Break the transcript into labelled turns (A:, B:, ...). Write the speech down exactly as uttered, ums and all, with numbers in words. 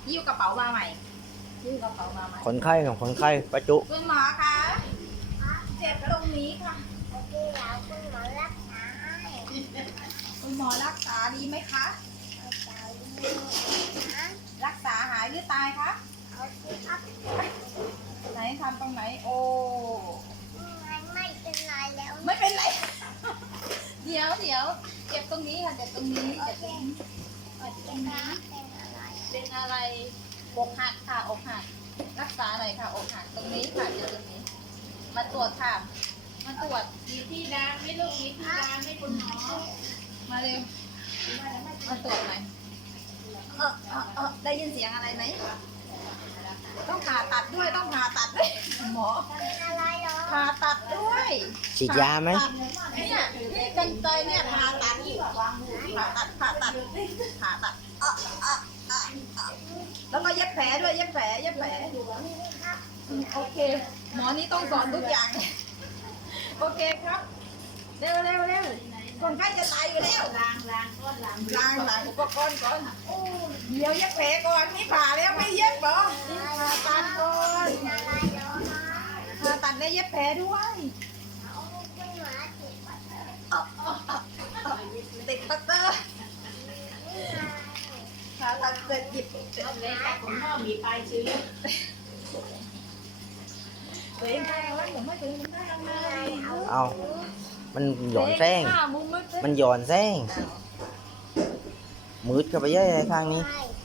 A: ยิ้วกระเป๋ามาใหม่ยิ้วกระเป๋ามาใหม่
B: คนไข้ของคนไข้ประจุ
A: คุณหมอคะเจ็บตรงนี้ค่ะ
C: ที่แล้วคุณหมอรักษาให้
A: คุณหมอรักษาดีไหมคะ
C: เอาใจดีนะ
A: รักษาหายหรือตายคะ
C: เอาสิครับ
A: ไหนทำตรงไหนโอ้
C: ไม่ไม่เป็นไรแล้ว
A: ไม่เป็นไร เดี๋ยวเดี๋ยวเจ็บตรงนี้ค่ะเจ็บตรงนี้เจ็บตรงนี้เจ็บตรงนี้
C: เป็นอะไร
A: เป็นอะไรอกหักค่ะอกหักรักษาหน่อยค่ะอกหักตรงนี้ค่ะเจอตรงนี้ มาตรวจค่ะมาตรวจ
D: มีที่ดามไม่ลูกมีที่ดามไม่คุณหมอ
A: มาเร็วมาตรวจหน่อยเออเออเออได้ยินเสียงอะไรไหมต้องผ่าตัดด้วยต้องผ่าตัดด้วยหมอ
C: เป็นอะไรเหรอ
A: ผ่าตัดด้วย
B: ฉีดยาไหม
A: เนี่ยที่กันไกลเนี่ยผ่าตัดผ่าตัดผ่าตัดผ่าตัดเอ่อเอ่อเอ่อเอ่อแล้วก็เย็บแผลด้วยเย็บแผลเย็บแผลอืมโอเค หมอนี่ต้องสอนทุกอย่าง โอเคครับ เร็วเร็วเร็วคนไข้จะตายอยู่แล้ว
D: ล้างล้างก้นล้าง
A: ล้างหลังอุปกรณ์ก่อนเดี๋ยวเย็บแผลก่อนนี่ผ่าแล้วไม่เย็บเหรอนี่ผ่าตัดก่อน
C: เป็นอะไรเหรอนะ
A: ผ่าตัดได้เย็บแผลด้วย
C: เอาคุณหมอติดปัสสาวะ
A: อ่ะอ่ะอ่ะอ่ะติดปัตเตอร์ผ่าตัดเสร็จหยิบ
D: เลยแต่คุณพ่อมีปลายชื้อ
A: ตัวเองได้แล้วผมไม่ถึงได้ทำไม
B: เอามันหย่อนแซง
A: ข้ามุมมืด
B: มันหย่อนแซงมืดเข้าไปเยอะเลยทางนี้
C: ใช่